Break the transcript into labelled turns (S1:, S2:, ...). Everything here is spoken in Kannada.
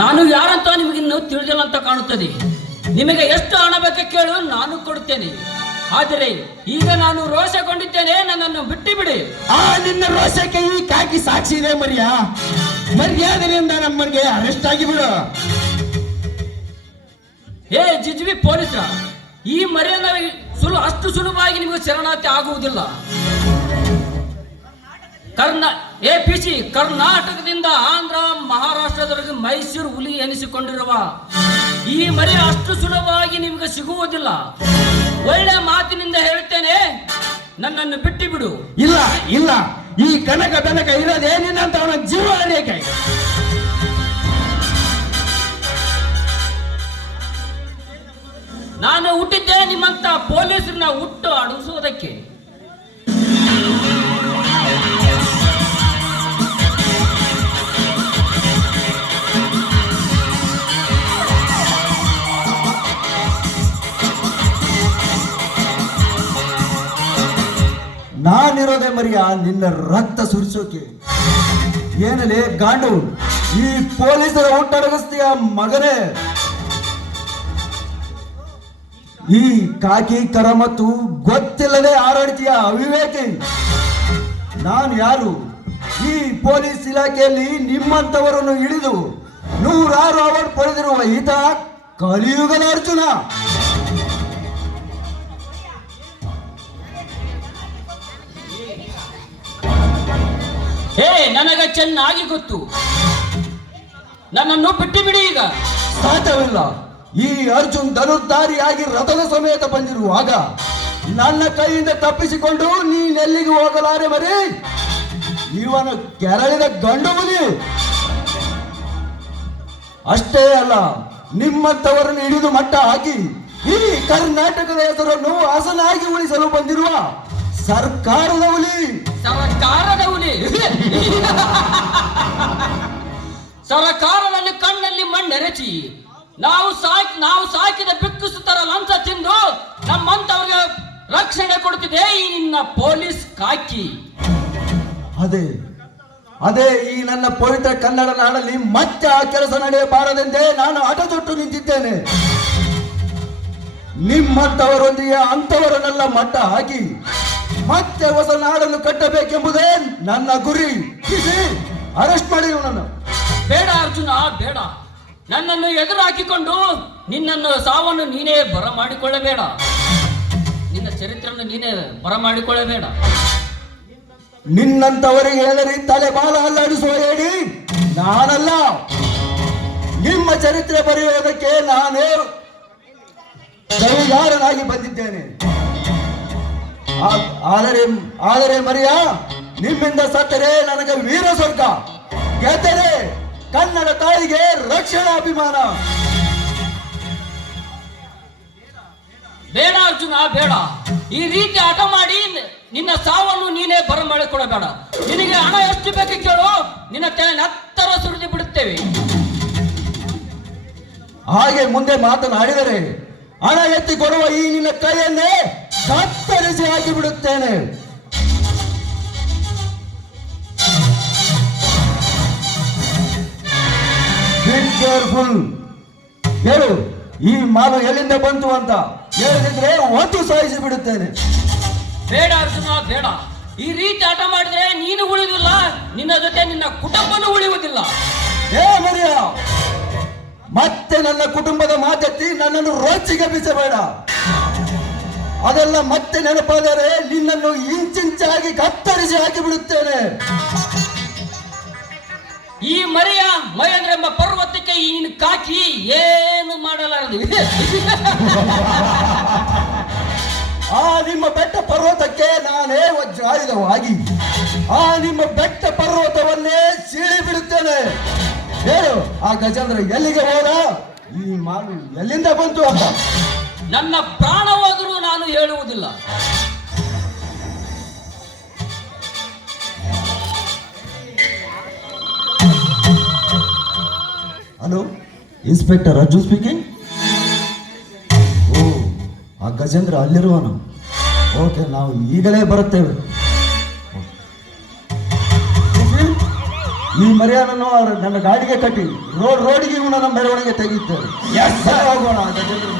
S1: ನಾನು ಯಾರಂತ ನಿಮಗಿನ್ನೂ ತಿಳಿದಿಲ್ಲ ಅಂತ ಕಾಣುತ್ತದೆ. ನಿಮಗೆ ಎಷ್ಟು ಹಣ ಬೇಕು ಕೇಳು ನಾನು ಕೊಡುತ್ತೇನೆ. ಆದರೆ ಈಗ ನಾನು ರೋಷಗೊಂಡಿದ್ದೇನೆ ನನ್ನನ್ನು ಬಿಟ್ಟು ಬಿಡಿ
S2: ಆ ನಿನ್ನ ರೋಷಕ್ಕೆ ಈ ಕಾಕಿ ಸಾಕ್ಷಿ ಇದೆ ಮರಿಯಾ. ಮರ್ಯಾದೆಯಿಂದ ನಮ್ಮನಿಗೆ ಅರೆಸ್ಟ್ ಆಗಿ ಬಿಡು
S1: ಹೇ ಜಿಜ್ವಿ ಪೊಲೀಸ ಈ ಮರ್ಯಾದ ಸುಲು ಅಷ್ಟು ಸುಲಭವಾಗಿ ನಿಮಗೆ ಶರಣಾರ್ಥಿ ಆಗುವುದಿಲ್ಲ. ಕರ್ನಾ ಎ ಪಿ ಸಿ ಕರ್ನಾಟಕದಿಂದ ಆಂಧ್ರ ಮಹಾರಾಷ್ಟ್ರದವರೆಗೆ ಮೈಸೂರು ಹುಲಿ ಎನಿಸಿಕೊಂಡಿರುವ ಈ ಮರಿ ಅಷ್ಟು ಸುಲಭವಾಗಿ ನಿಮಗೆ ಸಿಗುವುದಿಲ್ಲ. ಒಳ್ಳೆ ಮಾತಿನಿಂದ ಹೇಳ್ತೇನೆ ನನ್ನನ್ನು ಬಿಟ್ಟು ಬಿಡು.
S2: ಇಲ್ಲ ಇಲ್ಲ. ಈ ಕನಕ ಬೆನಕ ಇರೋದೇ ನಿನ್ನಂತ ಅವನ ಜೀವ ಅನೇಕ
S1: ನಾನು ಹುಟ್ಟಿದ್ದೆ ನಿಮ್ಮಂತ ಪೊಲೀಸರನ್ನ ಹುಟ್ಟು ಅಡುಸುವುದಕ್ಕೆ
S3: ನಾನಿರೋದೆ ಮರಿಯ, ನಿನ್ನ ರಕ್ತ ಸುರಿಸೋಕೆ. ಏನಲ್ಲಿ ಗಾಂಡು, ಈ ಪೊಲೀಸರ ಹುಟ್ಟಡಗಿಸ್ತೀಯ ಮಗನೇ. ಈ ಕಾಕಿ ಕರ ಮತ್ತು ಗೊತ್ತಿಲ್ಲದೆ ಆರಾಡ್ತೀಯ ಅವಿವೇಕಿ. ನಾನು ಯಾರು? ಈ ಪೊಲೀಸ್ ಇಲಾಖೆಯಲ್ಲಿ ನಿಮ್ಮಂತವರನ್ನು ಹಿಡಿದು ನೂರಾರು ಅವಾರ್ಡ್ ಪಡೆದಿರುವ ಈತ ಕಲಿಯುಗದ ಅರ್ಜುನ.
S1: ಹೇ, ನನಗೆ ಚೆನ್ನಾಗಿ ಗೊತ್ತು. ನನ್ನನ್ನು ಬಿಟ್ಟು ಬಿಡಿ ಈಗ.
S3: ಸಾಧ್ಯವಿಲ್ಲ. ಈ ಅರ್ಜುನ್ ಧನುರ್ಧಾರಿಯಾಗಿ ರಥದ ಸಮೇತ ಬಂದಿರುವಾಗ ನನ್ನ ಕೈಯಿಂದ ತಪ್ಪಿಸಿಕೊಂಡು ನೀನೆಲ್ಲಿಗೆ ಹೋಗಲಾರೆ ಮರಿ? ಇವನು ಕೆರಳಿದ ಗಂಡು ಹುಲಿ ಅಷ್ಟೇ ಅಲ್ಲ ನಿಮ್ಮಂತವರನ್ನು ಹಿಡಿದು ಮಟ್ಟ ಹಾಕಿ ಈ ಕರ್ನಾಟಕದ ಹೆಸರನ್ನು ಹಸನಾಗಿ ಉಳಿಸಲು ಬಂದಿರುವ ಸರ್ಕಾರದ ಹುಲಿ.
S1: ಸರ್ಕಾರದ ಹುಲಿ. ಸರ್ಕಾರದಲ್ಲಿ ಕಣ್ಣಲ್ಲಿ ಮಣ್ಣೆರಚಿ. ನಾವು ಸಾಕಿ ನಾವು ಸಾಕಿದ ಬಿಕ್ಕಿಸುತ್ತರ ಲಂಚ ತಿಂದು ನಮ್ಮಂತವ್ರಿಗೆ ರಕ್ಷಣೆ ಕೊಡುತ್ತಿದೆ ಈ ನಿನ್ನ ಪೊಲೀಸ್ ಕಾಕಿ.
S3: ಅದೇ ಅದೇ ಈ ನನ್ನ ಪವಿತ್ರ ಕನ್ನಡ ನಾಡಲ್ಲಿ ಮತ್ತೆ ಆ ಕೆಲಸ ನಡೆಯಬಾರದೆಂದೇ ನಾನು ಹಠತೊಟ್ಟು ನಿಂತಿದ್ದೇನೆ. ನಿಮ್ಮಂತವರೊಂದಿಗೆ ಅಂತವರನ್ನೆಲ್ಲ ಮಟ್ಟ ಹಾಕಿ ಮತ್ತೆ ಹೊಸ ನಾಡನ್ನು ಕಟ್ಟಬೇಕೆಂಬುದೇ ನನ್ನ ಗುರಿ. ಅರೆಸ್ಟ್ ಮಾಡಿ ಇವನನ್ನು
S1: ಬೇಡ ಅರ್ಜುನ ಬೇಡ. ನನ್ನನ್ನು ಎದುರು ಹಾಕಿಕೊಂಡು ನಿನ್ನನ್ನು ಸಾವನ್ನು ನೀನೇ ಬರ ಮಾಡಿಕೊಳ್ಳಬೇಡ ನಿನ್ನ ಚರಿತ್ರೆಯನ್ನು ನೀನೇ ಬರ ಮಾಡಿಕೊಳ್ಳಬೇಡ
S3: ನಿನ್ನಂತವರಿಗೆ ಹೇಳರಿ ತಲೆ ಬಾಲ ಅಲ್ಲಾಡಿಸುವ ಹೇಳಿ. ನಾನಲ್ಲ. ನಿಮ್ಮ ಚರಿತ್ರೆ ಬರೆಯುವುದಕ್ಕೆ ನಾನೇ ಸರಿಗಾರನಾಗಿ ಬಂದಿದ್ದೇನೆ. ಆದರೆ ಆದರೆ ಮರಿಯ ನಿಮ್ಮಿಂದ ಸತ್ತರೆ ನನಗೆ ವೀರ ಸ್ವರ್ಗ. ಗೆದ್ದರೆ ಕನ್ನಡ ತಾಯಿಗೆ ರಕ್ಷಣಾ ಅಭಿಮಾನ.
S1: ಬೇಡ ಅರ್ಜುನ ಬೇಡ. ಈ ರೀತಿ ಹಠ ಮಾಡಿ ನಿನ್ನ ಸಾವನ್ನು ನೀನೇ ಬರ ಮಾಡಿಕೊಡಬೇಡ ನಿನಗೆ ಹಣ ಎಷ್ಟು ಬೇಕು ಕೇಳು. ನಿನ್ನ ತಲೆ ಹತ್ತರ ಸುರಿದು ಬಿಡುತ್ತೇವೆ.
S3: ಹಾಗೆ ಮುಂದೆ ಮಾತನಾಡಿದರೆ ಹಣ ಎತ್ತಿ ಕೊಡುವ ಈ ನಿನ್ನ ಕೈಯನ್ನೇ ಕತ್ತರಿಸಿ ಹಾಕಿ ಬಿಡುತ್ತೇನೆ ಕೇರ್ಫುಲ್ ಹೇಳು ಈ ಮಾಲು ಎಲ್ಲಿಂದ ಬಂತು ಅಂತ. ಹೇಳಿದ್ರೆ ಒತ್ತು ಸಾಯಿಸಿ ಬಿಡುತ್ತೇನೆ.
S1: ಬೇಡ ಅರ್ಜುನ ಬೇಡ. ಈ ರೀತಿ ಆಟ ಮಾಡಿದ್ರೆ ನೀನು ಉಳಿದಿಲ್ಲ ನಿನ್ನ ಜೊತೆ ನಿನ್ನ ಕುಟುಂಬನೂ ಉಳಿಯುವುದಿಲ್ಲ.
S3: ಏ ಮರಿಯ ಮತ್ತೆ ನನ್ನ ಕುಟುಂಬದ ಮಾತೆತ್ತಿ ನನ್ನನ್ನು ರೋಚಿಗೆ ಬಿಸಬೇಡ. ಅದೆಲ್ಲ ಮತ್ತೆ ನೆನಪಾದರೆ ನಿನ್ನನ್ನು ಇಂಚಿಂಚಾಗಿ ಕತ್ತರಿಸಿ ಹಾಕಿ ಬಿಡುತ್ತೇನೆ
S1: ಈ ಮರೆಯ ಮಹೇಂದ್ರ ಎಂಬ ಪರ್ವತಕ್ಕೆ ಈ ಕಾಕಿ ಏನು ಮಾಡಲಾರದು?
S3: ಆ ನಿಮ್ಮ ಬೆಟ್ಟ ಪರ್ವತಕ್ಕೆ ನಾನೇ ವಜ್ರಾಯುಧವಾಗಿ ಆ ನಿಮ್ಮ ಬೆಟ್ಟ ಪರ್ವತವನ್ನೇ ಸೀಳಿ ಬಿಡುತ್ತೇನೆ ಹೇಳು ಆ ಗಜೇಂದ್ರ ಎಲ್ಲಿಗೆ ಹೋದ? ಈ ಮಾಲು ಎಲ್ಲಿಂದ ಬಂತು ಅಂತ.
S1: ನನ್ನ ಪ್ರಾಣವಾದರೂ ನಾನು ಹೇಳುವುದಿಲ್ಲ.
S3: ಹಲೋ ಇನ್ಸ್ಪೆಕ್ಟರ್ ಅರ್ಜುನ್ ಸ್ಪೀಕಿಂಗ್ ಓ ಆ ಗಜೇಂದ್ರ ಅಲ್ಲಿರುವನು. ಓಕೆ ನಾವು ಈಗಲೇ ಬರುತ್ತೇವೆ. ಈ ಮರ್ಯಾದನ್ನು ನನ್ನ ಗಾಡಿಗೆ ಕಟ್ಟಿ ರೋಡ್ ರೋಡಿಗೆ ಇವನ ನಮ್ಮ ಮೆರವಣಿಗೆ ತೆಗೆಯುತ್ತೇವೆ ಹೋಗೋಣ ಗಜೇಂದ್ರ.